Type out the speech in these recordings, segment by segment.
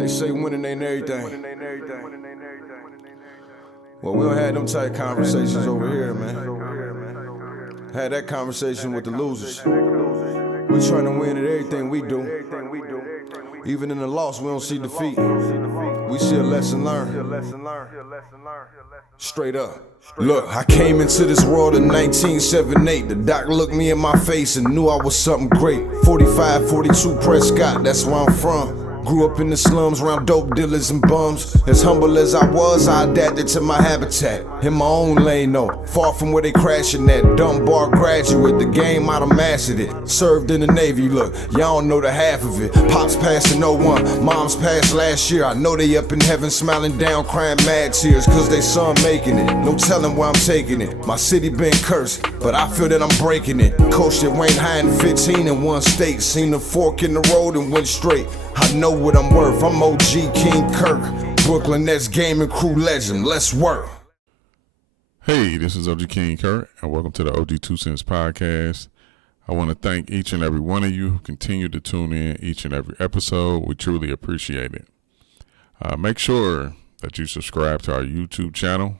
They say winning ain't everything. Well, we don't have them type conversations over here, man. Had that conversation with the losers. We trying to win at everything we do. Even in the loss, we don't see defeat. We see a lesson learned. Straight up. Look, I came into this world in 1978. The doc looked me in my face and knew I was something great. 45, 42 Prescott, that's where I'm from. Grew up in the slums around dope dealers and bums. As humble as I was, I adapted to my habitat. In my own lane though, far from where they crashing at. Dumb bar graduate, the game I'd have mastered it. Served in the Navy, look, y'all don't know the half of it. Pops passed in '01, moms passed last year. I know they up in heaven smiling down, crying mad tears, cause they son making it. No telling where I'm taking it. My city been cursed, but I feel that I'm breaking it. Coached at Wayne High in 15 in one state. Seen the fork in the road and went straight. I know what I'm worth, I'm OG King Kirk. Brooklyn Nets gaming crew legend, let's work. Hey, this is OG King Kirk, and welcome to the OG2CENTS podcast. I want to thank each and every one of you who continue to tune in each and every episode. We truly appreciate it. Make sure that you subscribe to our YouTube channel.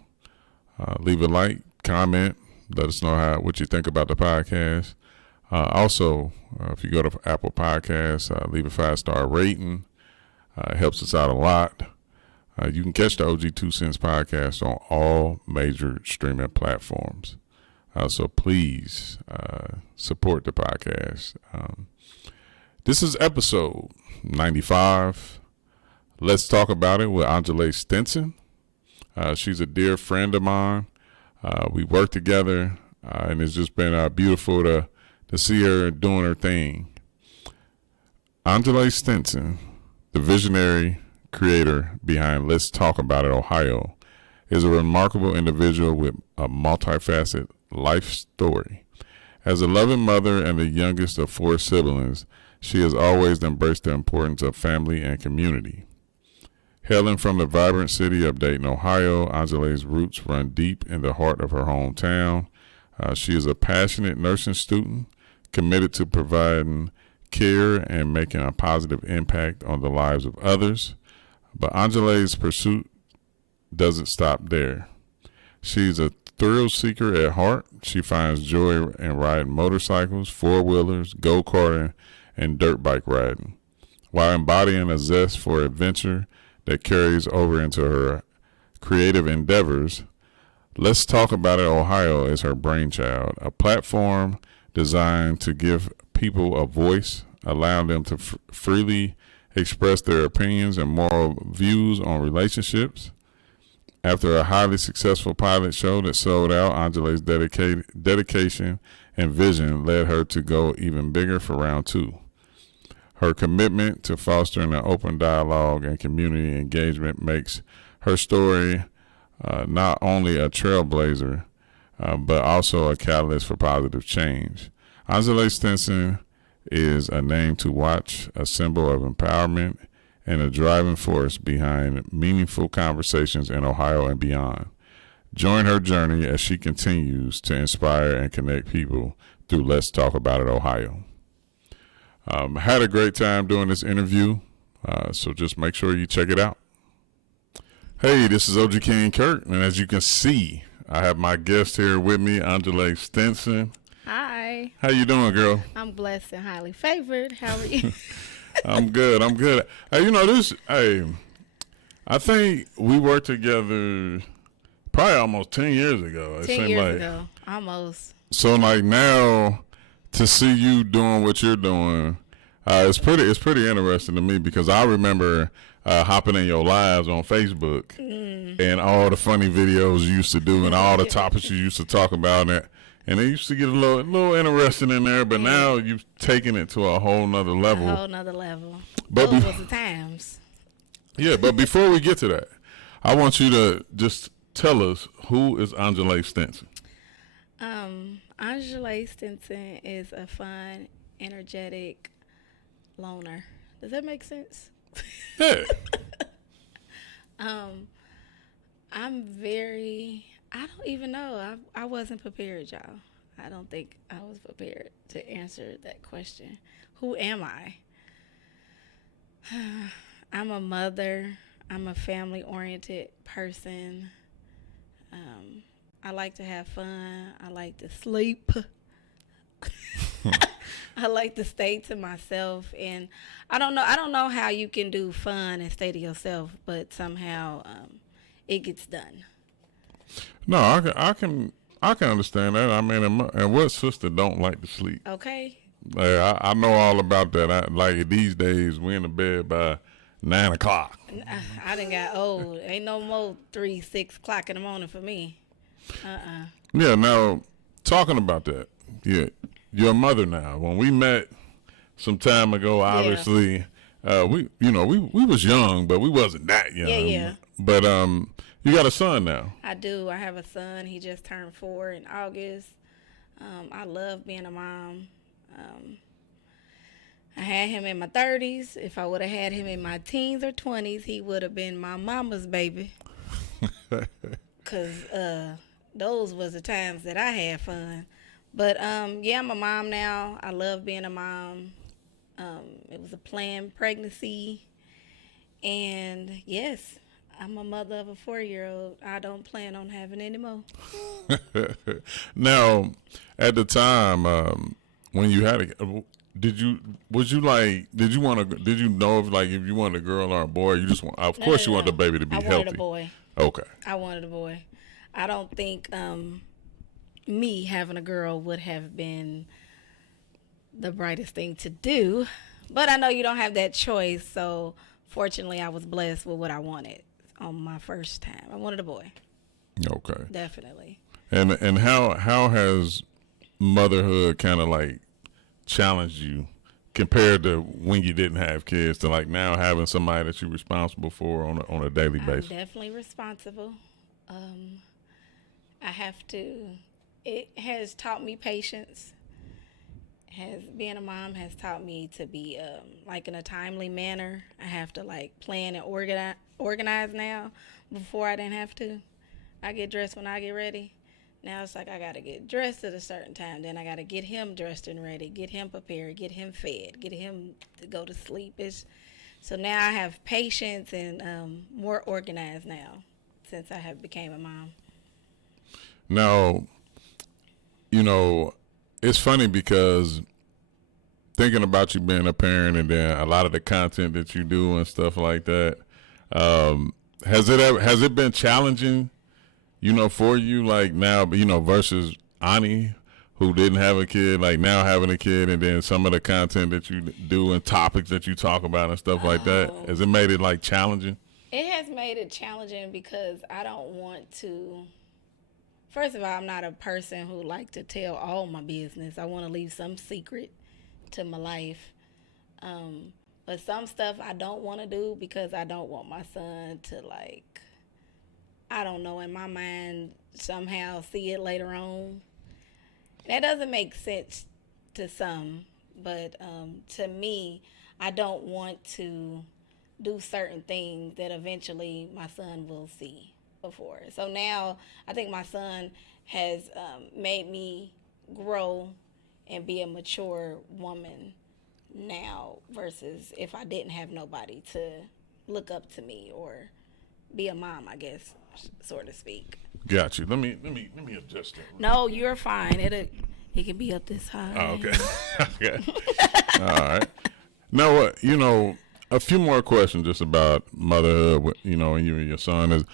Leave a like, comment, let us know what you think about the podcast. Also, if you go to Apple Podcasts, leave a 5-star rating. It helps us out a lot. You can catch the OG2CENTS podcast on all major streaming platforms. So please support the podcast. This is episode 95. Let's talk about it with Anjaleigh Stinson. She's a dear friend of mine. We work together, and it's just been beautiful to see her doing her thing. Anjaleigh Stinson, the visionary creator behind Let's Talk About It Ohio, is a remarkable individual with a multifaceted life story. As a loving mother and the youngest of 4 siblings, she has always embraced the importance of family and community. Hailing from the vibrant city of Dayton, Ohio, Anjaleigh's roots run deep in the heart of her hometown. She is a passionate nursing student, committed to providing care and making a positive impact on the lives of others. But Anjaleigh's pursuit doesn't stop there. She's a thrill seeker at heart. She finds joy in riding motorcycles, four-wheelers, go-karting, and dirt bike riding, while embodying a zest for adventure that carries over into her creative endeavors. Let's Talk About It Ohio is her brainchild, a platform designed to give people a voice, allowing them to freely express their opinions and moral views on relationships. After a highly successful pilot show that sold out, Anjaleigh's dedication and vision led her to go even bigger for round 2. Her commitment to fostering an open dialogue and community engagement makes her story not only a trailblazer, but also a catalyst for positive change. Anjaleigh Stinson is a name to watch, a symbol of empowerment, and a driving force behind meaningful conversations in Ohio and beyond. Join her journey as she continues to inspire and connect people through Let's Talk About It Ohio. Had a great time doing this interview, so just make sure you check it out. Hey, this is OG King Kirk, and as you can see, I have my guest here with me, Anjaleigh Stinson. Hi. How you doing, girl? I'm blessed and highly favored. How are you? I'm good. Hey, I think we worked together probably almost 10 years ago. 10 years ago, almost. So like now to see you doing what you're doing, it's pretty interesting to me because I remember hopping in your lives on Facebook and all the funny videos you used to do and all the topics you used to talk about and it used to get a little interesting in there, but now you've taken it to a whole nother level. But those was the times. Yeah, but before we get to that, I want you to just tell us, who is Anjaleigh Stinson? Anjaleigh Stinson is a fun, energetic loner. Does that make sense? Yeah. I don't even know. I wasn't prepared, y'all. I don't think I was prepared to answer that question. Who am I? I'm a mother. I'm a family-oriented person. I like to have fun. I like to sleep. I like to stay to myself, and I don't know. I don't know how you can do fun and stay to yourself, but somehow it gets done. No, I can understand that. I mean, and what sister don't like to sleep? Okay. Like, I know all about that. Like these days, we in the bed by 9 o'clock. I done got old. Ain't no more 3, 6 o'clock in the morning for me. Yeah. Now, talking about that, yeah, you're a mother now. When we met some time ago, obviously, we was young, but we wasn't that young. Yeah. But you got a son now. I do. I have a son. He just turned 4 in August. I love being a mom. I had him in my 30s. If I would have had him in my teens or 20s, he would have been my mama's baby. Because those was the times that I had fun. But, yeah, I'm a mom now. I love being a mom. It was a planned pregnancy. And, yes, I'm a mother of a 4-year-old. I don't plan on having any more. Now, at the time when you had did you know if you wanted a girl or a boy? You just want, of course, you want the baby to be healthy. I wanted a boy. Okay. I wanted a boy. I don't think me having a girl would have been the brightest thing to do, but I know you don't have that choice. So fortunately, I was blessed with what I wanted on my first time. I wanted a boy. Okay. Definitely. And how has motherhood kind of like challenged you compared to when you didn't have kids to like now having somebody that you're responsible for on a daily basis? I'm definitely responsible. I have to. It has taught me patience. Being a mom has taught me to be like in a timely manner. I have to like plan and organize now. Before I didn't have to. I get dressed when I get ready. Now it's like I got to get dressed at a certain time. Then I got to get him dressed and ready, get him prepared, get him fed, get him to go to sleep. So now I have patience and more organized now since I have became a mom. Now, it's funny because thinking about you being a parent and then a lot of the content that you do and stuff like that, has it been challenging, for you like now, versus Ani, who didn't have a kid, like now having a kid, and then some of the content that you do and topics that you talk about and stuff like that? Has it made it like challenging? It has made it challenging because I don't want to. First of all, I'm not a person who like to tell all my business. I want to leave some secret to my life. But some stuff I don't want to do because I don't want my son to like, I don't know, in my mind somehow see it later on. That doesn't make sense to some, but to me, I don't want to do certain things that eventually my son will see before. So now I think my son has made me grow and be a mature woman now versus if I didn't have nobody to look up to me or be a mom, I guess, so to speak. Got you. Let me adjust that. No, you're fine. It can be up this high. Oh, okay. Okay. All right. Now, a few more questions just about motherhood. And you and your son is.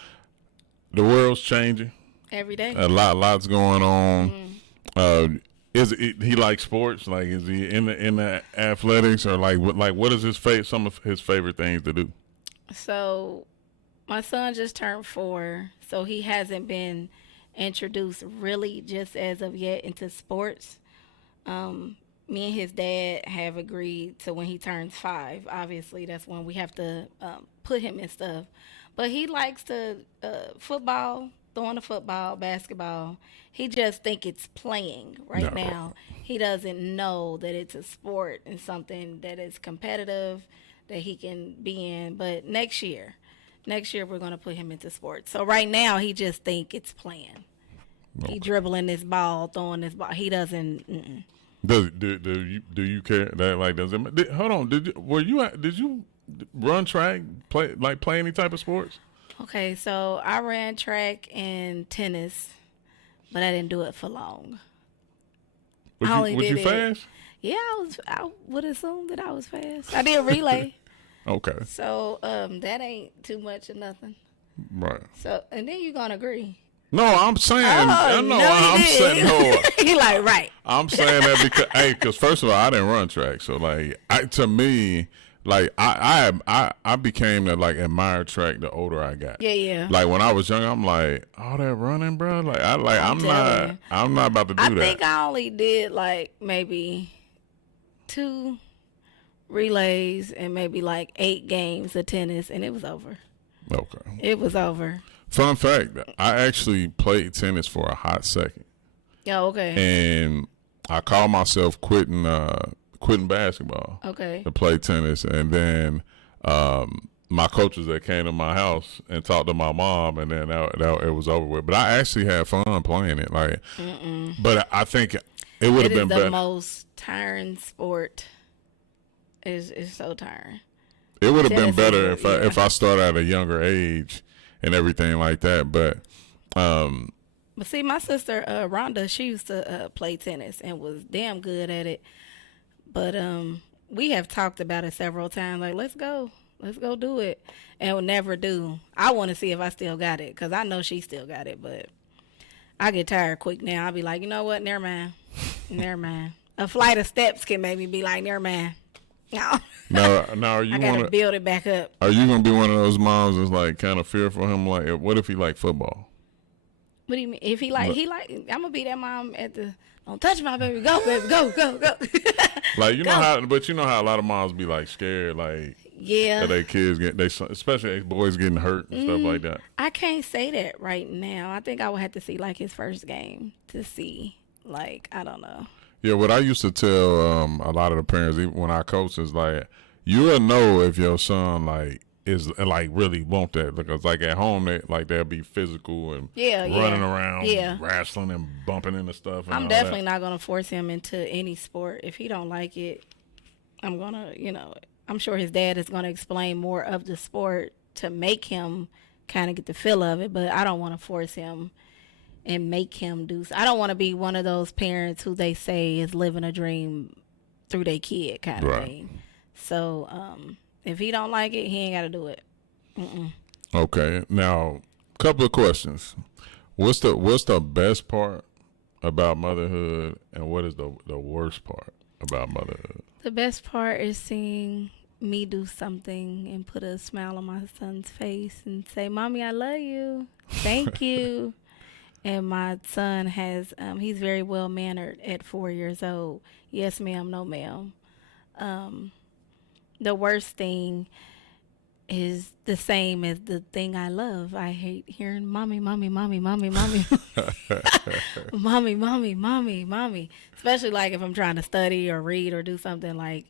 The world's changing every day. Lots going on. He like sports? Like, is he in the athletics or like what is some of his favorite things to do? So, my son just turned 4, so he hasn't been introduced really just as of yet into sports. Me and his dad have agreed to when he turns 5. Obviously, that's when we have to put him in stuff. But he likes to football, throwing the football, basketball. He just think it's playing right now. He doesn't know that it's a sport and something that is competitive that he can be in. But next year we're going to put him into sports. So right now he just think it's playing. Okay. He dribbling this ball, throwing this ball. He doesn't. Do you care that like does it? Hold on. Did you run track, play any type of sports? Okay, so I ran track and tennis, but I didn't do it for long. Was you fast? Yeah, I would assume that I was fast. I did relay. Okay. So that ain't too much of nothing. Right. So and then you gonna agree. No, I'm saying I'm saying no. He like right. I'm saying that because first of all, I didn't run track, so like to me, like I became to like admire track the older I got. Yeah. Like when I was young, I'm like, all that running, bro. Like I'm not about to do that. I think I only did like maybe 2 relays and maybe like 8 games of tennis, and it was over. Okay. It was over. Fun fact, I actually played tennis for a hot second. Yeah, okay. And I called myself quitting basketball. Okay. To play tennis, and then my coaches that came to my house and talked to my mom, and then that it was over with. But I actually had fun playing it. Like, but I think it would have been better. It is the most tiring sport. It's so tiring. It would have been better if I started at a younger age and everything like that. But see, my sister Rhonda, she used to play tennis and was damn good at it. But we have talked about it several times. Like, let's go do it, and we'll never do. I want to see if I still got it because I know she still got it, but I get tired quick now. I'll be like, you know what? Never mind. A flight of steps can make me be like, never mind. No. Now, are you I gotta build it back up. Are you gonna be one of those moms that's like kind of fearful of him? Like, what if he like football? What do you mean? If he like, I'm gonna be that mom at the. Don't touch my baby. Go, baby. Go. Like, you know how a lot of moms be like scared, like that their kids especially boys getting hurt and stuff like that. I can't say that right now. I think I would have to see like his first game to see. Like, I don't know. Yeah, what I used to tell a lot of the parents even when I coach is like, you'll know if your son like is like really want that, because like at home they'll be physical and running around, wrestling and bumping into stuff. And I'm definitely not gonna force him into any sport. If he don't like it, I'm gonna, I'm sure his dad is gonna explain more of the sport to make him kind of get the feel of it. But I don't want to force him and make him do. I don't want to be one of those parents who they say is living a dream through their kid kind of thing. So if he don't like it, he ain't got to do it. Okay. Now, couple of questions. What's the best part about motherhood, and what is the worst part about motherhood? The best part is seeing me do something and put a smile on my son's face and say, "Mommy, I love you. Thank you." And my son has, he's very well mannered at 4 years old. Yes, ma'am, no, ma'am. The worst thing is the same as the thing I love. I hate hearing mommy, mommy, mommy, mommy, mommy. Mommy, mommy, mommy, mommy. Especially like if I'm trying to study or read or do something, like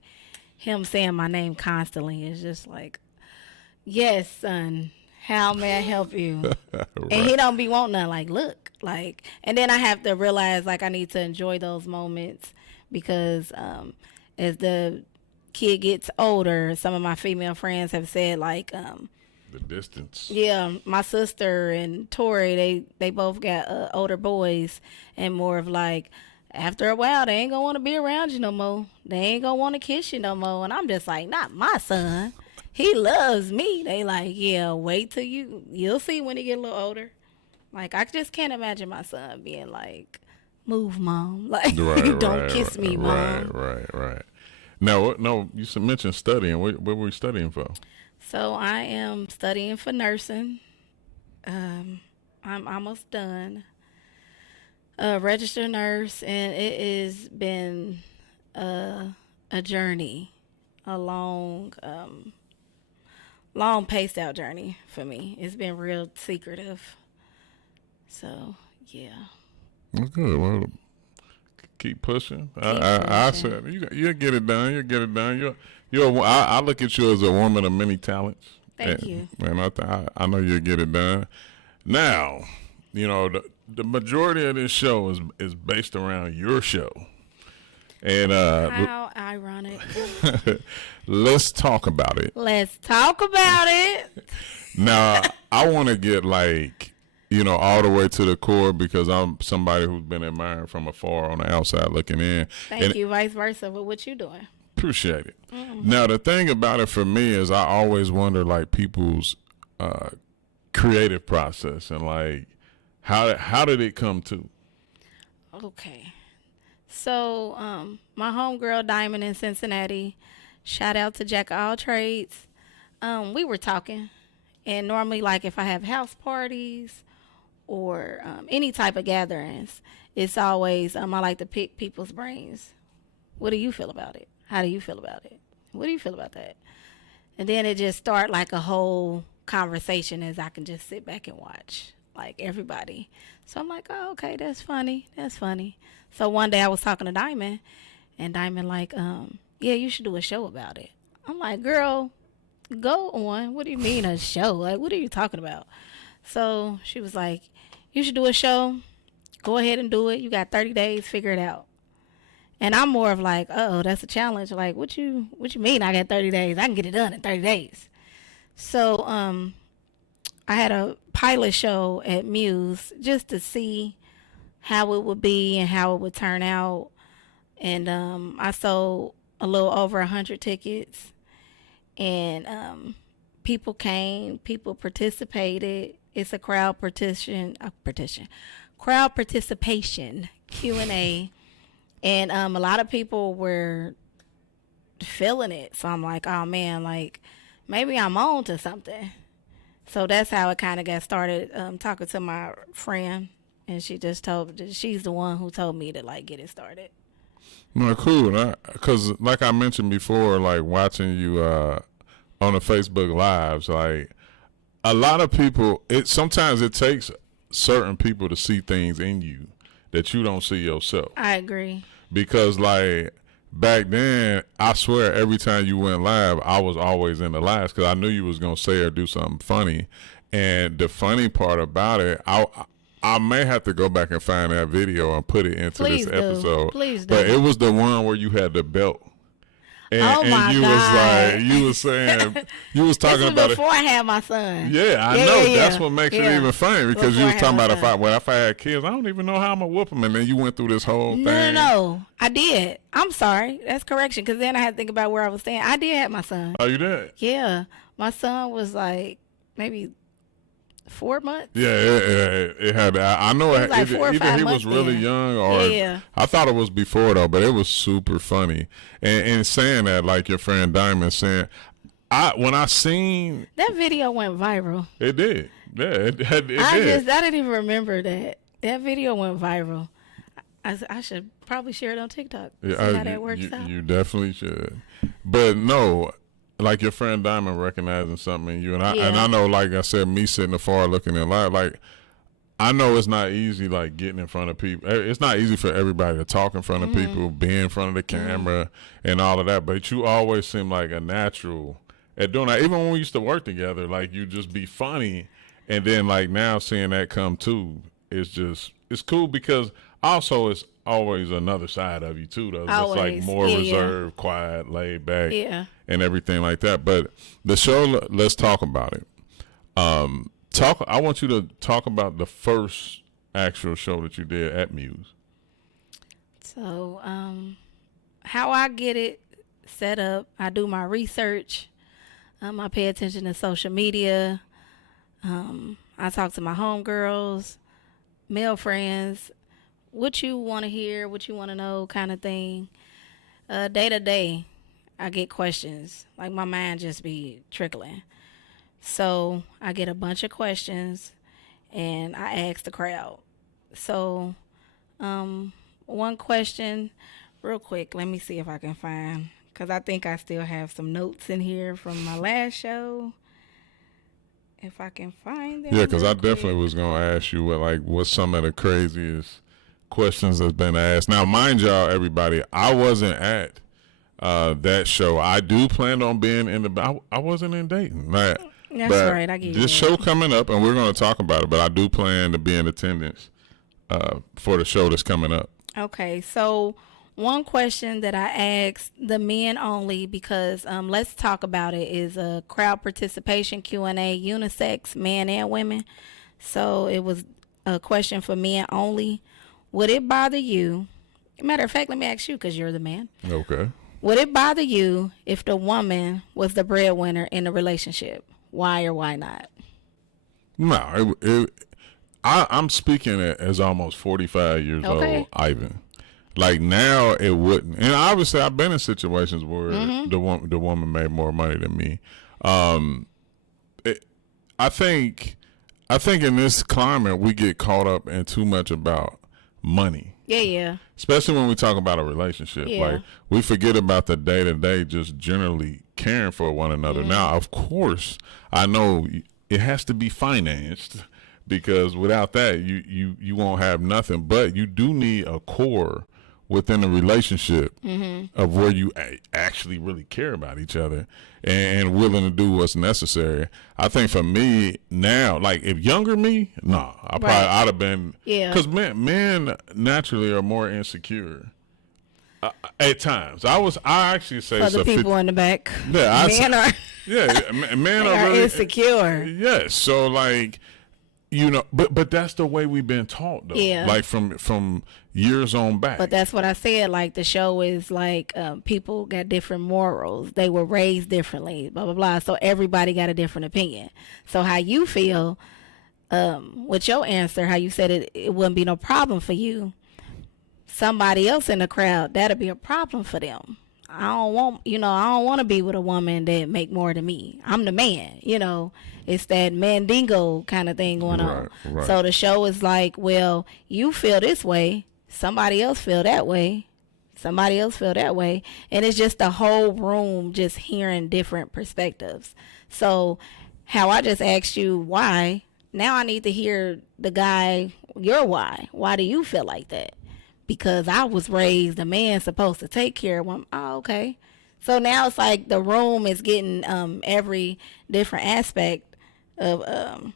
him saying my name constantly is just like, yes, son. How may I help you? Right. And he don't be wanting to like look like, and then I have to realize like I need to enjoy those moments because as the kid gets older, some of my female friends have said like the distance. Yeah, my sister and Tori, they both got older boys, and more of like after a while they ain't gonna want to be around you no more. They ain't gonna want to kiss you no more, and I'm just like, not my son. He loves me. They like, yeah, wait till you'll see when he get a little older. Like, I just can't imagine my son being like, move, mom. Like, don't kiss me, mom. Right. Now, you mentioned studying. What were you studying for? So I am studying for nursing. I'm almost done. Registered nurse, and it has been a journey, a long paced out journey for me. It's been real secretive. So, yeah. That's good. Well, keep pushing. I said you'll get it done. You'll get it done. I look at you as a woman of many talents. Thank you. And I know you'll get it done. Now, the majority of this show is based around your show. And how ironic. Let's talk about it. Let's talk about it. Now, I want to get like, all the way to the core because I'm somebody who's been admired from afar on the outside looking in. Thank you, vice versa, with what you doing. Appreciate it. Now, the thing about it for me is I always wonder like people's creative process and like how did it come to? Okay. So, my homegirl Diamond in Cincinnati, shout out to Jack of all trades. We were talking, and normally, like if I have house parties or any type of gatherings, it's always I like to pick people's brains. What do you feel about it? How do you feel about it? What do you feel about that? And then it just start like a whole conversation as I can just sit back and watch like everybody. So I'm like, oh, okay, that's funny. That's funny. So one day I was talking to Diamond, and Diamond like, yeah, you should do a show about it. I'm like, girl, go on. What do you mean a show? Like, what are you talking about? So she was like, you should do a show. Go ahead and do it. You got 30 days. Figure it out. And I'm more of like, uh-oh, that's a challenge. Like, what you mean I got 30 days? I can get it done in 30 days. So I had a pilot show at Muse just to see how it would be and how it would turn out. And I sold a little over 100 tickets. And people came, people participated. It's a crowd participation Q&A. And a lot of people were feeling it. So I'm like, oh, man, like, maybe I'm on to something. So that's how it kind of got started, talking to my friend. And she just she's the one who told me to, like, get it started. No, cool. Because, like I mentioned before, like, watching you on the Facebook Lives, like, a lot of people, sometimes it takes certain people to see things in you that you don't see yourself. I agree. Because, like, back then, I swear every time you went live, I was always in the lives because I knew you was going to say or do something funny. And the funny part about it, I may have to go back and find that video and put it into this episode. Please do. But it was the one where you had the belt. And, oh my you God. was like, you was saying, you was talking this was about before I had my son. Yeah, I know. That's what makes it even funny because Before you was talking about if I had kids, I don't even know how I'm going to whoop them. And then you went through this whole thing. No. I did. I'm sorry. That's correction because then I had to think about where I was staying. I did have my son. Oh, you did? Yeah. My son was like maybe 4 months. Yeah, it had. I know it. Like 4 or 5 either he months was really then. young, or I thought it was before though. But it was super funny. And saying that, like your friend Diamond saying, when I seen that video went viral. It did. Yeah, it did. I didn't even remember that. That video went viral. I should probably share it on TikTok. Yeah, see how that works out. You definitely should. But no. Like your friend Diamond recognizing something in you, and I know, like I said, me sitting afar looking in live, like I know it's not easy, like getting in front of people. It's not easy for everybody to talk in front of people, be in front of the camera, and all of that. But you always seem like a natural at doing that. Even when we used to work together, like you just be funny, and then like now seeing that come too, it's cool because also it's always another side of you too, though. It's like more reserved, quiet, laid back, and everything like that. But the show, let's talk about it. I want you to talk about the first actual show that you did at Muse. So, how I get it set up, I do my research. I pay attention to social media. I talk to my homegirls, male friends. What you want to hear, what you want to know kind of thing. Day to day, I get questions. Like my mind just be trickling. So I get a bunch of questions and I ask the crowd. So one question, real quick, let me see if I can find, because I think I still have some notes in here from my last show. If I can find them. Yeah, because I definitely was going to ask you what's some of the craziest questions that's been asked. Now, mind y'all, everybody, I wasn't at that show. I do plan on being I wasn't in Dayton. That's right. I get this show coming up, and we're going to talk about it, but I do plan to be in attendance for the show that's coming up. Okay, so One question that I asked the men only, because let's talk about it, is a crowd participation Q&A, unisex, men and women. So it was a question for men only. Would it bother you? Matter of fact, let me ask you, because you're the man. Okay. Would it bother you if the woman was the breadwinner in the relationship? Why or why not? No, I'm speaking as almost 45 years old, Ivan. Like now, it wouldn't. And obviously, I've been in situations where the woman made more money than me. I think in this climate, we get caught up in too much about money. Yeah. Especially when we talk about a relationship. Yeah. Like, we forget about the day-to-day, just generally caring for one another. Now, of course, I know it has to be financed, because without that, you won't have nothing. But you do need a core within a relationship of where you actually really care about each other and willing to do what's necessary. I think for me now, like if younger me, I'd have been, because men naturally are more insecure. At times, I actually say for the people in the back. Yeah, men are really insecure. Yes, so like, but that's the way we've been taught, though. Yeah, like from years on back. But that's what I said. Like the show is like people got different morals. They were raised differently. Blah blah blah. So everybody got a different opinion. So how you feel with your answer, how you said it wouldn't be no problem for you. Somebody else in the crowd, that'll be a problem for them. I don't want to be with a woman that make more than me. I'm the man, It's that mandingo kind of thing going on. Right. So the show is like, well, you feel this way, somebody else feel that way, somebody else feel that way, and it's just the whole room just hearing different perspectives. So how I just asked you why, now I need to hear the guy, your why. Why do you feel like that? Because I was raised a man supposed to take care of women. Oh, okay. So now it's like the room is getting every different aspect of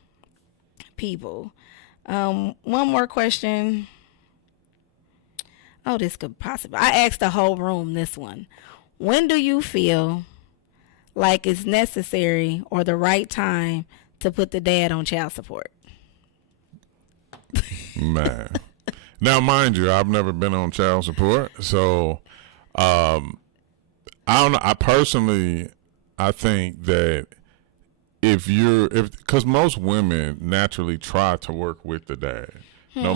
people. One more question. Oh, this could possibly. I asked the whole room this one. When do you feel like it's necessary or the right time to put the dad on child support? Man. Now, mind you, I've never been on child support, so I don't know. I think that because most women naturally try to work with the dad, no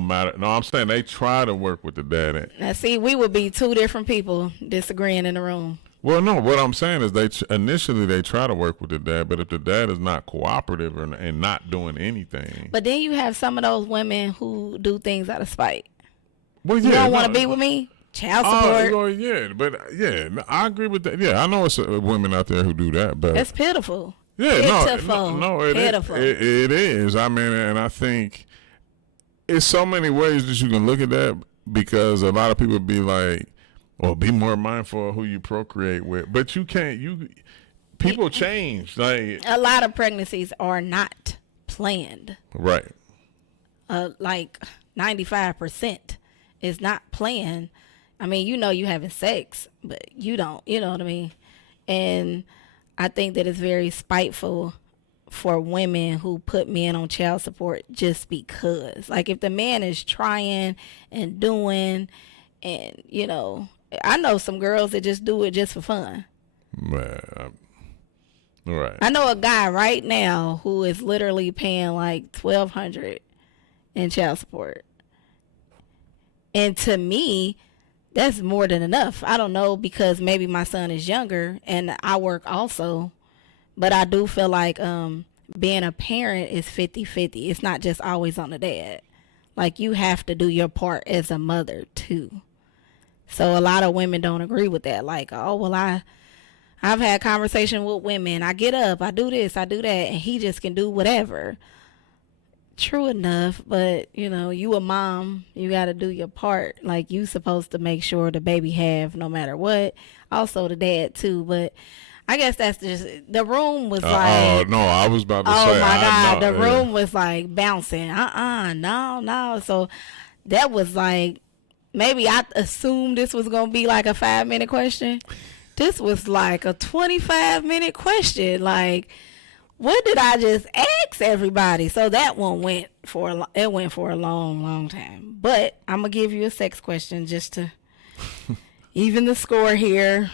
matter. No, I'm saying they try to work with the dad. Now, see, we would be two different people disagreeing in the room. Well, no, what I'm saying is initially they try to work with the dad, but if the dad is not cooperative and not doing anything. But then you have some of those women who do things out of spite. Well, you don't want to be with me? Child support. I agree with that. Yeah, I know it's women out there who do that, but it's pitiful. Yeah, pitiful. Pitiful. It is. I mean, and I think it's so many ways that you can look at that, because a lot of people be like, well, be more mindful of who you procreate with. But you can't, people change. Like, a lot of pregnancies are not planned. Right. Like 95% is not planned. I mean, you having sex, but you don't, you know what I mean? And I think that it's very spiteful for women who put men on child support just because. Like, if the man is trying and doing and, I know some girls that just do it just for fun. Man, right. I know a guy right now who is literally paying like $1,200 in child support. And to me, that's more than enough. I don't know, because maybe my son is younger and I work also. But I do feel like being a parent is 50-50. It's not just always on the dad. Like, you have to do your part as a mother too. So a lot of women don't agree with that. Like, oh, well, I've had conversation with women. I get up, I do this, I do that, and he just can do whatever. True enough, but, you a mom, you got to do your part. Like, you supposed to make sure the baby have no matter what. Also the dad, too. But I guess that's just, the room was like. Oh, no, I was about to say. Oh, my God, the room was like bouncing. No. So that was like, maybe I assumed this was gonna be like a 5-minute question. This was like a 25-minute question. Like, what did I just ask everybody? So that one went for a long, long time. But I'm gonna give you a sex question just to even the score here.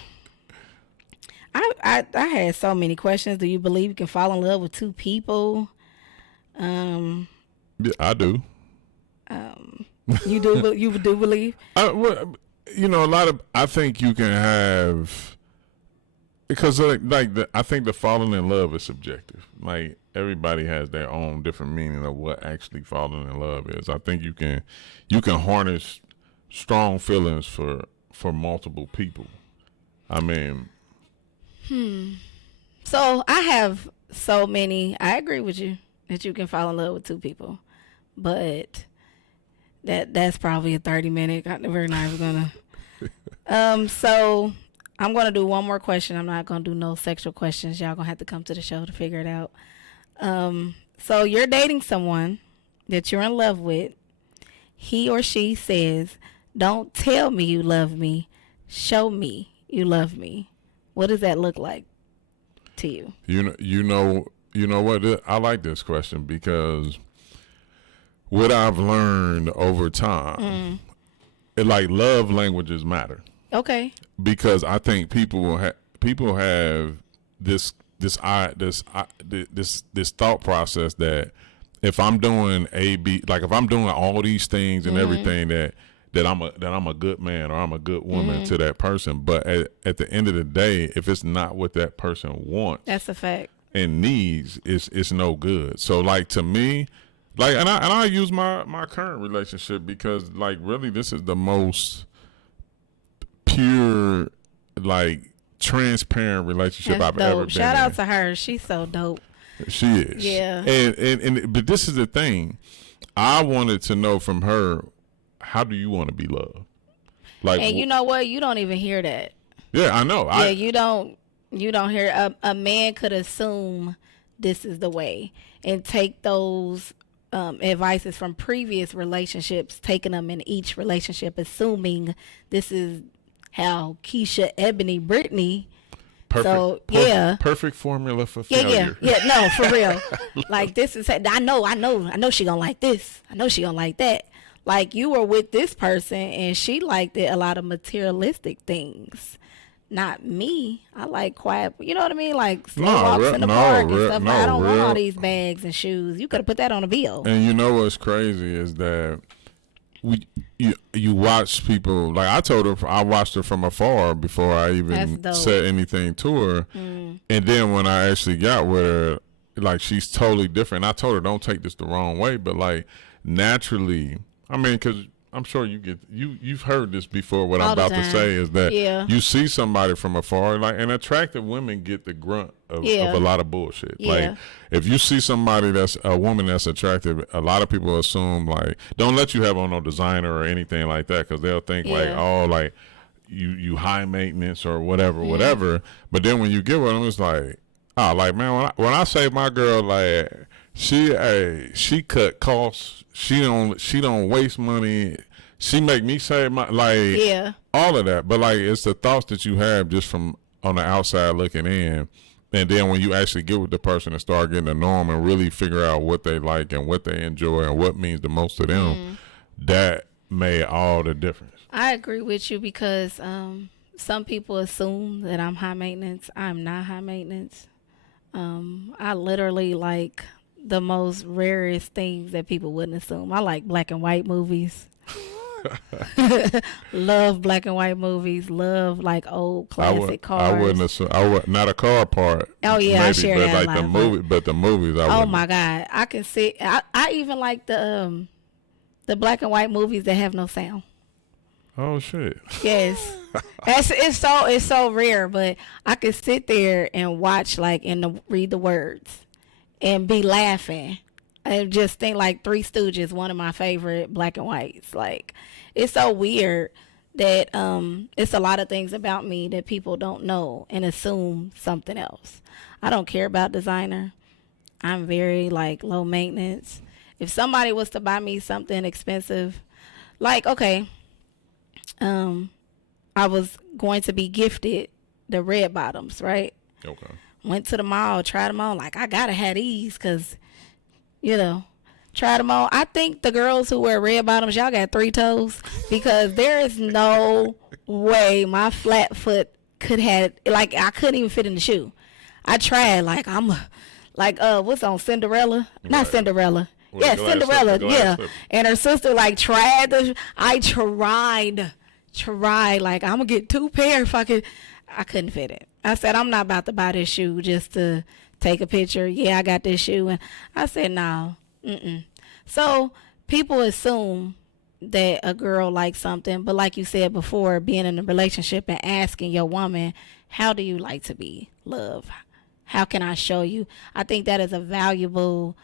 I had so many questions. Do you believe you can fall in love with two people? Yeah, I do. You do believe? You know, I think you can have, because I think the falling in love is subjective. Like, everybody has their own different meaning of what actually falling in love is. I think you can harness strong feelings for multiple people. I mean, So I have so many. I agree with you that you can fall in love with two people, but that's probably a 30-minute. We're not even gonna. So I'm gonna do one more question. I'm not gonna do no sexual questions. Y'all gonna have to come to the show to figure it out. So you're dating someone that you're in love with. He or she says, "Don't tell me you love me. Show me you love me." What does that look like to you? You know what? I like this question because what I've learned over time, like, love languages matter. Okay. Because I think people have this thought process that if I'm doing like if I'm doing all these things and everything that I'm a good man or I'm a good woman to that person, but at the end of the day, if it's not what that person wants, That's a fact. and needs, it's no good. So, like, to me, like, and I use my current relationship because, like, really this is the most pure, like, transparent relationship That's I've dope. ever been Shout in. out to her. She's so dope. She is. Yeah. And but this is the thing. I wanted to know from her, how do you want to be loved? Like, And you know what? You don't even hear that. yeah, I know. Yeah, you don't hear a man could assume this is the way and take those advices from previous relationships, taking them in each relationship, assuming this is how Keisha, Ebony, Brittany. Perfect formula for failure. Yeah. No, for real. Like, this is, I know she gonna like this. I know she gonna like that. Like, you were with this person and she liked a lot of materialistic things. Not me. I like quiet. You know what I mean? Like, slow walks in the park and stuff. I don't want all these bags and shoes. You could have put that on a bill. And you know what's crazy is that you watch people, like, I told her I watched her from afar before I even said anything to her. And then when I actually got with her, like, she's totally different. I told her, don't take this the wrong way, but, like, naturally, I mean, because I'm sure you've heard this before. What I'm about to say is that you see somebody from afar, like, and attractive women get the grunt of a lot of bullshit. Yeah. Like, if you see somebody that's a woman that's attractive, a lot of people assume, like, don't let you have on no designer or anything like that, because they'll think like, oh, like, you high maintenance or whatever. But then when you get with them, it's like, oh, like, man, when I say my girl, like, she cut costs. She don't waste money. She make me save my, like, all of that. But, like, it's the thoughts that you have just from on the outside looking in, and then when you actually get with the person and start getting to know them and really figure out what they like and what they enjoy and what means the most to them, that made all the difference. I agree with you because some people assume that I'm high maintenance. I'm not high maintenance. I literally like the most rarest things that people wouldn't assume. I like black and white movies. Love black and white movies. Love, like, old classic cars. I wouldn't assume. Not a car part. Oh yeah, maybe, I share but that. Like the movie, but the movies. Oh my God, I can see. I even like the black and white movies that have no sound. Oh shit. Yes. It's so rare, but I could sit there and watch, like, and read the words and be laughing and just think, like, Three Stooges, one of my favorite black and whites. Like, it's so weird that it's a lot of things about me that people don't know and assume something else. I don't care about designer. I'm very, like, low maintenance. If somebody was to buy me something expensive, like, okay, I was going to be gifted the red bottoms, right? Okay. Went to the mall, tried them on. Like, I gotta have these because, you know, tried them on. I think the girls who wear red bottoms, y'all got 3 toes, because there is no way my flat foot could have, like, I couldn't even fit in the shoe. I tried, like, what's on Cinderella? Not Cinderella. Yeah, Cinderella. Yeah. And her sister, like, I tried, like, I'm gonna get 2 pair if I could. I couldn't fit it. I said, I'm not about to buy this shoe just to take a picture. Yeah, I got this shoe. And I said, no. So people assume that a girl likes something, but like you said before, being in a relationship and asking your woman, how do you like to be loved? How can I show you? I think that is a valuable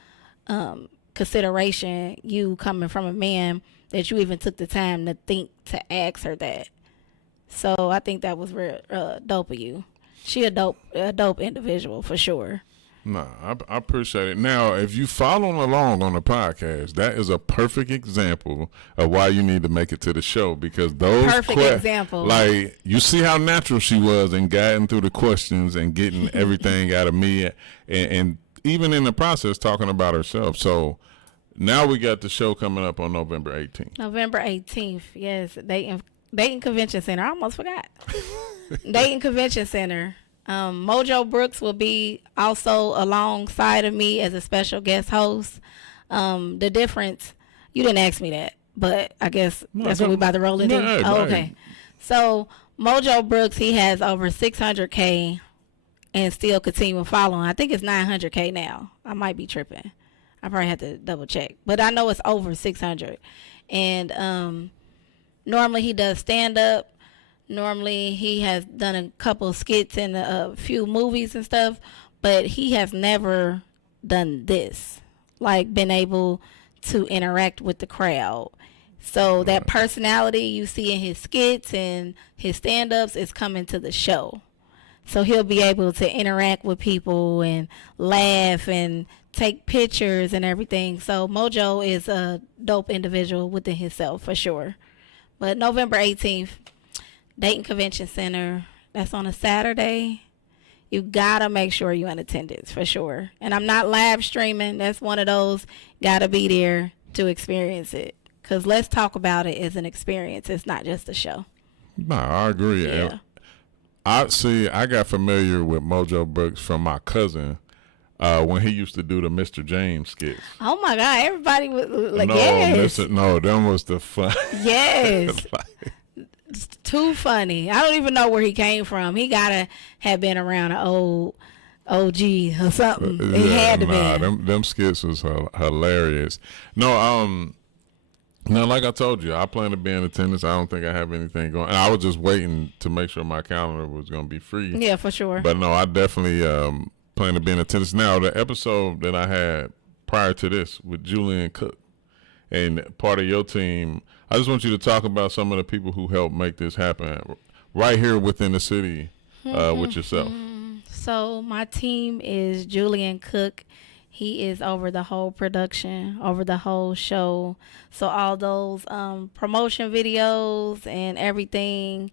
consideration, you coming from a man, that you even took the time to think to ask her that. So I think that was real dope of you. She a dope individual for sure. No, I appreciate it. Now, if you following along on the podcast, that is a perfect example of why you need to make it to the show, because those example. Like, you see how natural she was in guiding through the questions and getting everything out of me, and even in the process talking about herself. So now we got the show coming up on November 18th. November 18th, yes, Dayton Convention Center. I almost forgot. Dayton Convention Center. Mojo Brooks will be also alongside of me as a special guest host. The difference, you didn't ask me that, but I guess that's what we about to roll into. Okay. So Mojo Brooks, he has over 600K and still continue following. I think it's 900K now. I might be tripping. I probably have to double check, but I know it's over 600. And normally he does stand up. Normally, he has done a couple skits in a few movies and stuff, but he has never done this, like been able to interact with the crowd. So that personality you see in his skits and his stand-ups is coming to the show. So he'll be able to interact with people and laugh and take pictures and everything. So Mojo is a dope individual within himself for sure. But November 18th, Dayton Convention Center, that's on a Saturday. You gotta make sure you're in attendance for sure. And I'm not live streaming. That's one of those, gotta be there to experience it. Because Let's Talk About It is an experience. It's not just a show. No, I agree. Yeah. I got familiar with Mojo Brooks from my cousin when he used to do the Mr. James skits. Oh my God, everybody was like, yes. Them was the fun. Yes. It's too funny. I don't even know where he came from. He gotta have been around an old OG or something. He had to be. Them skits was hilarious. No, like I told you, I plan to be in attendance. I don't think I have anything going. And I was just waiting to make sure my calendar was going to be free. Yeah, for sure. But no, I definitely plan to be in attendance. Now, the episode that I had prior to this with Julian Cook and part of your team, I just want you to talk about some of the people who helped make this happen right here within the city with yourself. So my team is Julian Cook. He is over the whole production, over the whole show. So all those promotion videos and everything,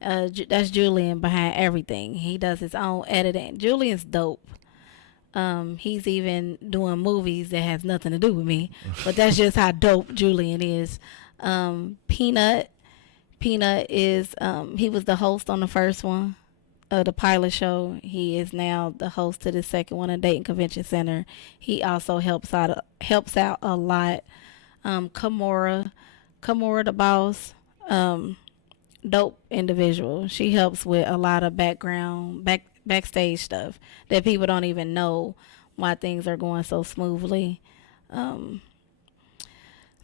that's Julian behind everything. He does his own editing. Julian's dope. He's even doing movies that has nothing to do with me, but that's just how dope Julian is. Peanut is he was the host on the first one of the pilot show. He is now the host to the second one at Dayton Convention Center. He also helps out a lot. Kamora the boss, dope individual. She helps with a lot of backstage stuff that people don't even know why things are going so smoothly.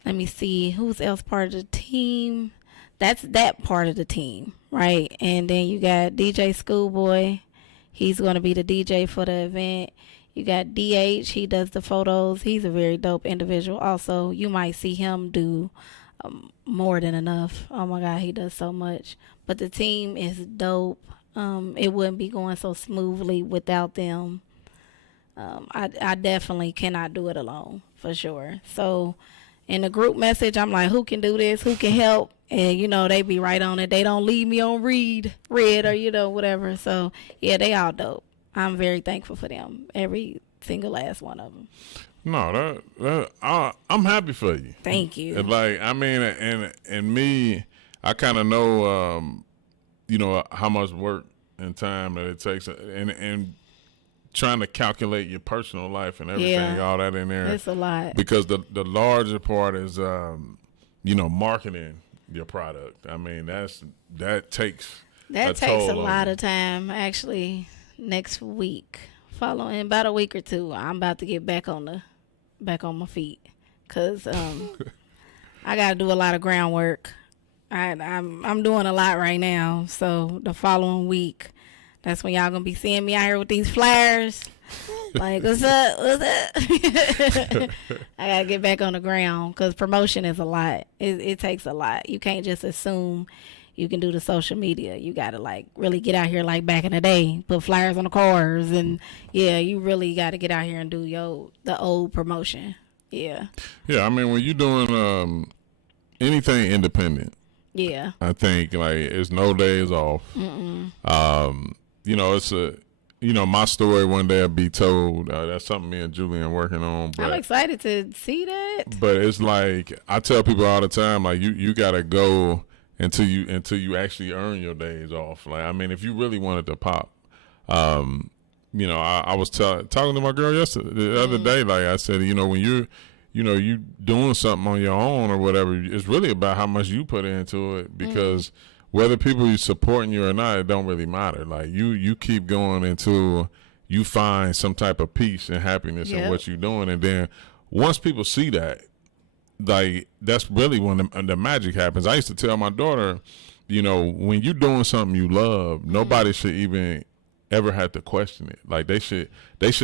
Let me see who's else part of the team. That's that part of the team, right? And then you got DJ Schoolboy. He's going to be the DJ for the event. You got DH. He does the photos. He's a very dope individual. Also, you might see him do more than enough. Oh my God, he does so much. But the team is dope. It wouldn't be going so smoothly without them. I definitely cannot do it alone, for sure. So in the group message, I'm like, who can do this? Who can help? And, you know, they be right on it. They don't leave me on red or, you know, whatever. So, yeah, they all dope. I'm very thankful for them. Every single last one of them. No, I'm happy for you. Thank you. And like, I mean, and me, I kind of know, you know, how much work and time that it takes, and trying to calculate your personal life and everything, all that in there. It's a lot. Because the larger part is, you know, marketing your product. I mean, that takes a lot of time. Actually, next week, following about a week or two, I'm about to get back on my feet, cause I got to do a lot of groundwork. I'm doing a lot right now, so the following week, that's when y'all gonna be seeing me out here with these flyers. Like, what's up? I gotta get back on the ground, because promotion is a lot. It takes a lot. You can't just assume you can do the social media. You gotta like really get out here like back in the day, put flyers on the cars, and yeah, you really gotta get out here and do the old promotion. Yeah. Yeah, I mean, when you're doing anything independent, yeah, I think like it's no days off. You know, it's my story one day I'll be told. That's something me and Julian working on. But I'm excited to see that. But it's like, I tell people all the time, like you gotta go until you actually earn your days off. Like, I mean, if you really wanted to pop, you know, I was talking to my girl the other day. Like I said, you know, when you doing something on your own or whatever, it's really about how much you put into it, because whether people are supporting you or not, it don't really matter. Like you keep going until you find some type of peace and happiness in what you're doing. And then once people see that, like, that's really when the magic happens. I used to tell my daughter, you know, when you're doing something you love, nobody should even ever have to question it. Like, they should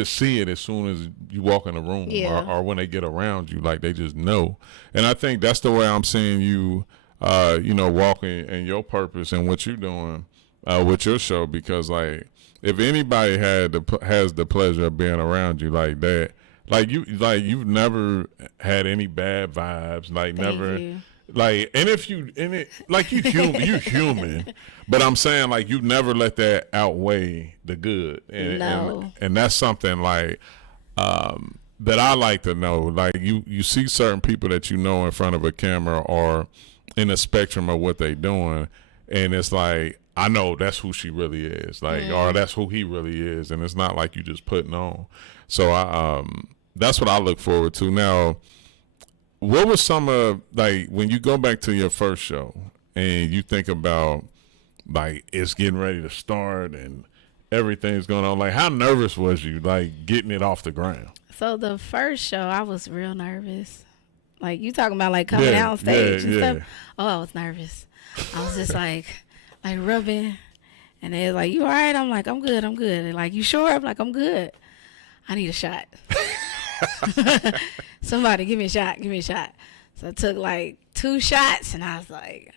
see it as soon as you walk in the room, or when they get around you. Like, they just know. And I think that's the way I'm seeing you, you know, walking in your purpose and what you're doing with your show. Because, like, if anybody has the pleasure of being around you like that, you've never had any bad vibes, like never. Like, and if you you human, but I'm saying, like, you never let that outweigh the good, and that's something like that I like to know. Like, you see certain people that you know in front of a camera or in a spectrum of what they doing, and it's like, I know that's who she really is, like, or that's who he really is, and it's not like you just putting on. So that's what I look forward to. Now, what was some of, like, when you go back to your first show and you think about, like, it's getting ready to start and everything's going on, like, how nervous was you, like, getting it off the ground? So the first show, I was real nervous. Like, you talking about, like, coming out on stage and stuff? Oh, I was nervous. I was just like rubbing, and they was like, you all right? I'm like, I'm good. And like, you sure? I'm like, I'm good. I need a shot. Somebody give me a shot. So I took like 2 shots, and I was like,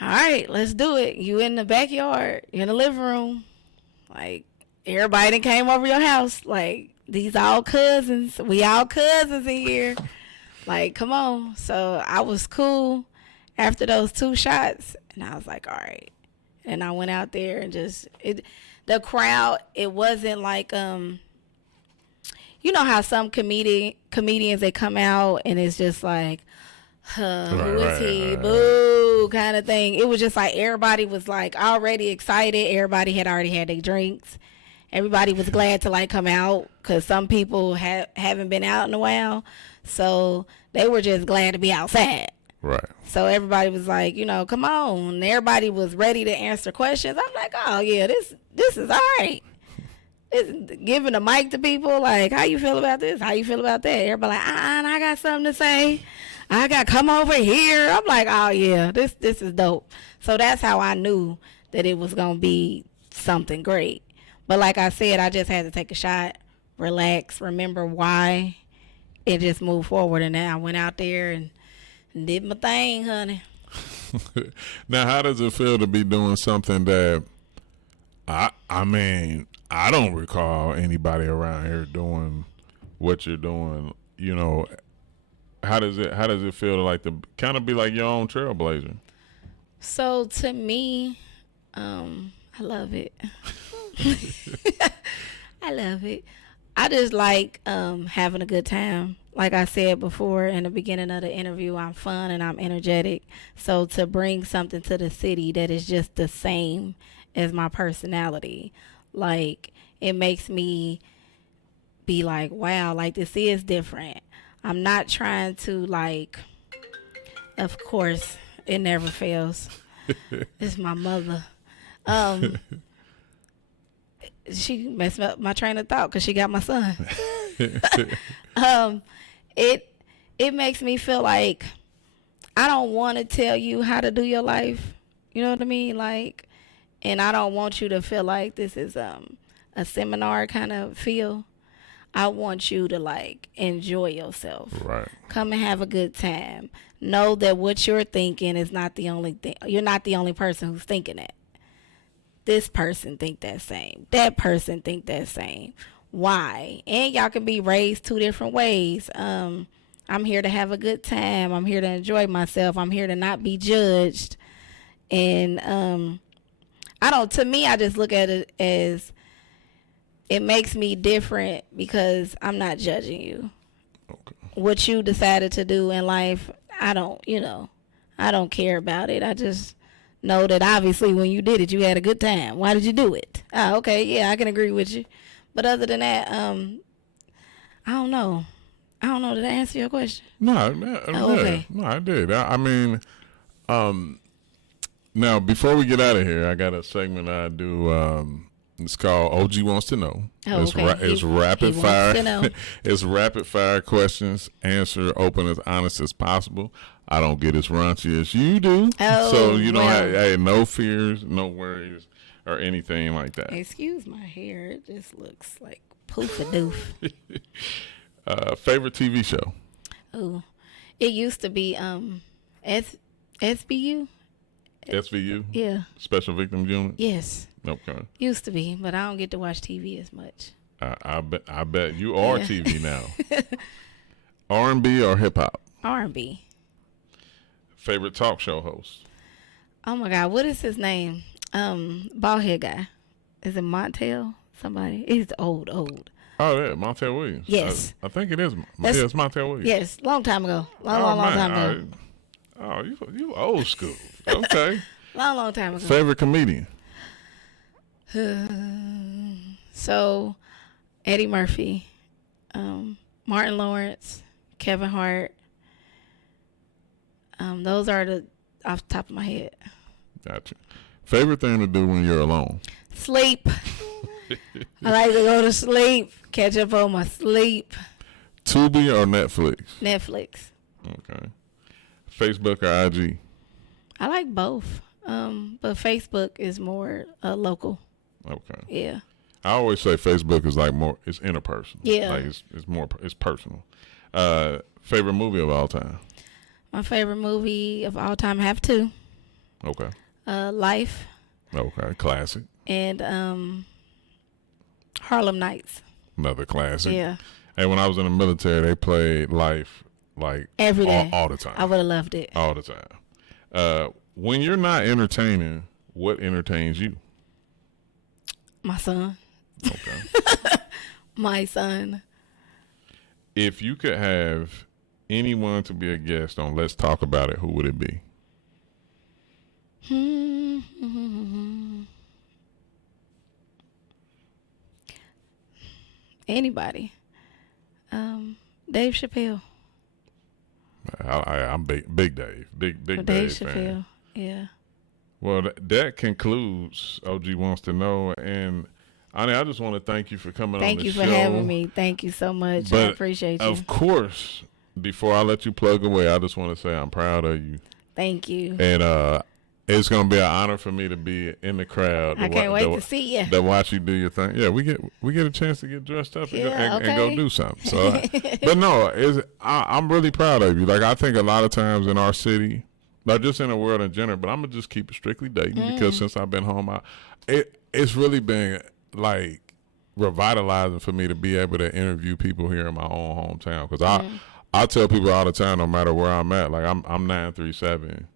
all right, let's do it. You in the backyard, you in the living room, like, everybody that came over your house, like, these all cousins, we all cousins in here, like, come on. So I was cool after those 2 shots, and I was like, all right. And I went out there and the crowd, it wasn't like you know how some comedians, they come out and it's just like, who is he? Boo, kind of thing. It was just like everybody was like already excited. Everybody had already had their drinks. Everybody was glad to like come out, because some people haven't been out in a while. So they were just glad to be outside. Right. So everybody was like, you know, come on. And everybody was ready to answer questions. I'm like, oh yeah, this is all right. Giving a mic to people, like, how you feel about this? How you feel about that? Everybody like, I got something to say. I got come over here. I'm like, oh yeah, this is dope. So that's how I knew that it was gonna be something great. But like I said, I just had to take a shot, relax, remember why, and just move forward. And then I went out there and did my thing, honey. Now, how does it feel to be doing something that I mean, I don't recall anybody around here doing what you're doing, you know, how does it feel to like to kind of be like your own trailblazer? So to me, I love it. I love it. I just like having a good time. Like I said before in the beginning of the interview, I'm fun and I'm energetic. So to bring something to the city that is just the same as my personality, like it makes me be like, wow, like this is different. I'm not trying to like, of course, it never fails. It's my mother. She messed up my train of thought because she got my son. It makes me feel like I don't want to tell you how to do your life. You know what I mean? Like, and I don't want you to feel like this is a seminar kind of feel. I want you to like enjoy yourself. Right. Come and have a good time. Know that what you're thinking is not the only thing. You're not the only person who's thinking it. This person think that same. That person think that same. Why? And y'all can be raised two different ways. I'm here to have a good time. I'm here to enjoy myself. I'm here to not be judged. And to me, I just look at it as it makes me different because I'm not judging you. Okay. What you decided to do in life, I don't care about it. I just know that obviously when you did it, you had a good time. Why did you do it? Oh, okay, yeah, I can agree with you. But other than that, I don't know. Did I answer your question? No, Okay. No, I did. I mean, now before we get out of here, I got a segment I do. It's called OG Wants to Know. Oh, okay. It's rapid fire. Wants to know. It's rapid fire questions. Answer open as honest as possible. I don't get as raunchy as you do. Oh, so you don't have no fears, no worries, or anything like that. Excuse my hair. It just looks like poof-a-doof. Favorite TV show? Oh, it used to be SVU. SVU? Yeah. Special Victims Unit? Yes. Okay. Used to be, but I don't get to watch TV as much. I bet you are TV now. R&B or hip hop? R&B. Favorite talk show host? Oh my God, what is his name? Bald head guy. Is it Montel? Somebody? He's old. Oh yeah, Montel Williams. Yes. I think it is. It's Montel Williams. Yes, long time ago. Long time ago. Oh, you old school. Okay. Long time ago. Favorite comedian? So, Eddie Murphy, Martin Lawrence, Kevin Hart. Those are off the top of my head. Gotcha. Favorite thing to do when you're alone? Sleep. I like to go to sleep, catch up on my sleep. Tubi or Netflix? Netflix. Okay. Facebook or IG? I like both, but Facebook is more local. Okay. Yeah. I always say Facebook is like more. It's interpersonal. Yeah. Like it's more. It's personal. Favorite movie of all time? My favorite movie of all time, I have two. Okay. Life. Okay. Classic. And Harlem Nights. Another classic. Yeah. And when I was in the military, they played Life like every day, all the time. I would have loved it. All the time. When you're not entertaining, what entertains you? My son. Okay. My son. If you could have anyone to be a guest on Let's Talk About It, who would it be? Anybody. Dave Chappelle. I'm big Dave. Big Dave Chappelle. Fan. Yeah. Well, that concludes OG Wants to Know. And Ani, I just want to thank you for coming on the show. Thank you for having me. Thank you so much. But I appreciate you. Of course, before I let you plug away, I just want to say I'm proud of you. Thank you. And it's going to be an honor for me to be in the crowd. I can't wait to see you. To watch you do your thing. Yeah, we get a chance to get dressed up and go do something. So, but no, I'm really proud of you. Like, I think a lot of times in our city, not just in the world in general, but I'm gonna just keep it strictly Dayton because since I've been home, it's really been like revitalizing for me to be able to interview people here in my own hometown because I tell people all the time, no matter where I'm at, like I'm 937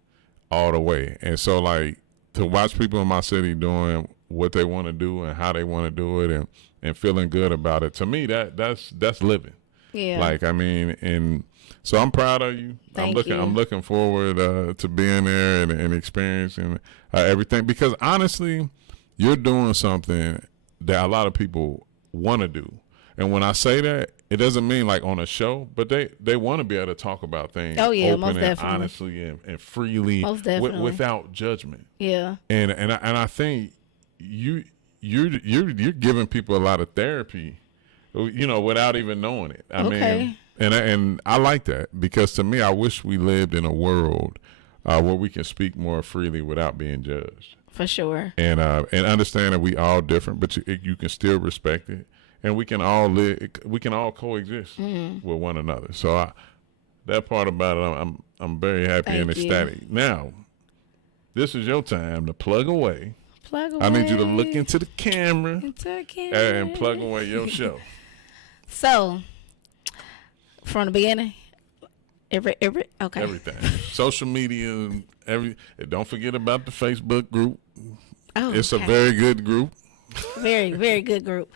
all the way. And so like to watch people in my city doing what they want to do and how they want to do it and feeling good about it, to me that's living. Yeah. Like, I mean, and so I'm proud of you. Thank you. I'm looking forward to being there and experiencing everything, because honestly, you're doing something that a lot of people want to do. And when I say that, it doesn't mean like on a show, but they want to be able to talk about things open most and definitely. honestly and freely, Most definitely. without judgment. Yeah. And I think you're giving people a lot of therapy, without even knowing it. I mean, and I like that, because to me, I wish we lived in a world where we can speak more freely without being judged. For sure. And understand that we all different, but you can still respect it, and we can all coexist with one another. So that part about it, I'm very happy and ecstatic. Now, this is your time to plug away. Plug away. I need you to look into the camera, and plug away your show. So, from the beginning, okay. Everything, social media, don't forget about the Facebook group. Oh, it's a very good group. Very, very good group.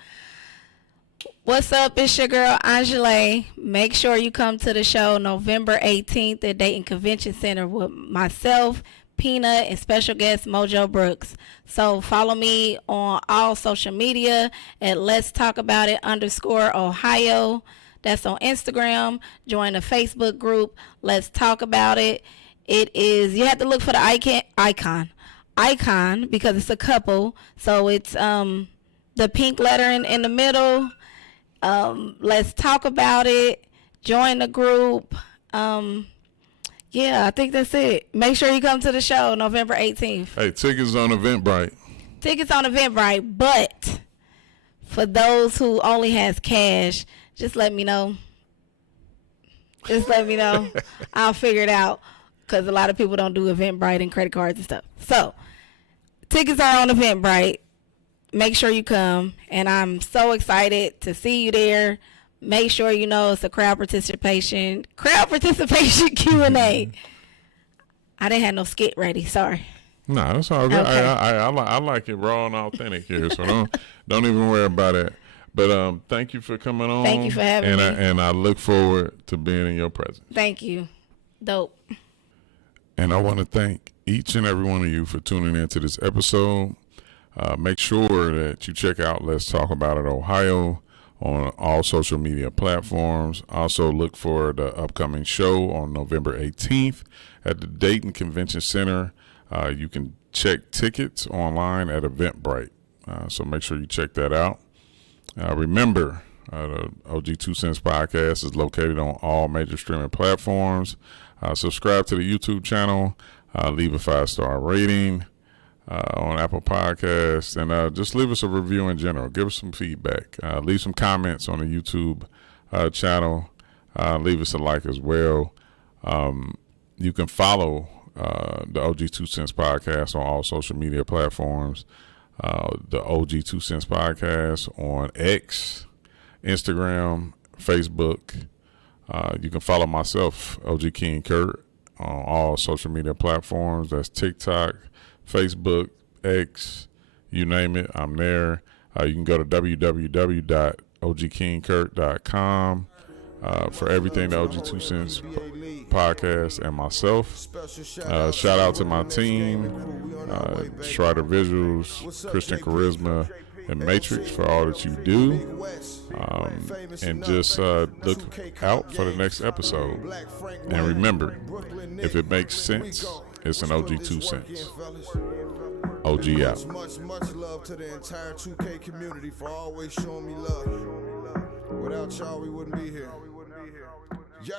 What's up? It's your girl Anjaleigh. Make sure you come to the show November 18th at Dayton Convention Center with myself, Peanut, and special guest Mojo Brooks. So follow me on all social media at Let's Talk About It _Ohio. That's on Instagram. Join the Facebook group Let's Talk About It. It is, you have to look for the icon because it's a couple. So it's the pink letter in the middle. Let's talk about it. Join the group. Yeah, I think that's it. Make sure you come to the show November 18th. Hey, tickets on Eventbrite. But for those who only has cash, just let me know. I'll figure it out, because a lot of people don't do Eventbrite and credit cards and stuff. So tickets are on Eventbrite. Make sure you come, and I'm so excited to see you there. Make sure you know it's a crowd participation Q&A. I didn't have no skit ready. Sorry. No, that's all good. Okay. I like it raw and authentic here, so don't even worry about it. But thank you for coming on. Thank you for having me. And I look forward to being in your presence. Thank you. Dope. And I want to thank each and every one of you for tuning into this episode. Make sure that you check out Let's Talk About It Ohio on all social media platforms. Also look for the upcoming show on November 18th at the Dayton Convention Center. You can check tickets online at Eventbrite. So make sure you check that out. Remember, the OG2CENTS podcast is located on all major streaming platforms. Subscribe to the YouTube channel. Leave a 5-star rating on Apple Podcasts, and just leave us a review in general. Give us some feedback. Leave some comments on the YouTube channel. Leave us a like as well. You can follow the OG2CENTS podcast on all social media platforms. The OG2CENTS podcast on X, Instagram, Facebook. You can follow myself, OG King Kurt, on all social media platforms. That's TikTok, Facebook, X, you name it, I'm there. You can go to www.ogkingkurt.com for everything the OG2CENTS podcast and myself. Shout out to my team, Strider Visuals, Christian Charisma, and Matrix for all that you do. And just look out for the next episode. And remember, if it makes sense, it's an OG2CENTS. OG out. Much love to the entire 2K community for always showing me love. Without y'all, we wouldn't be here. Yeah.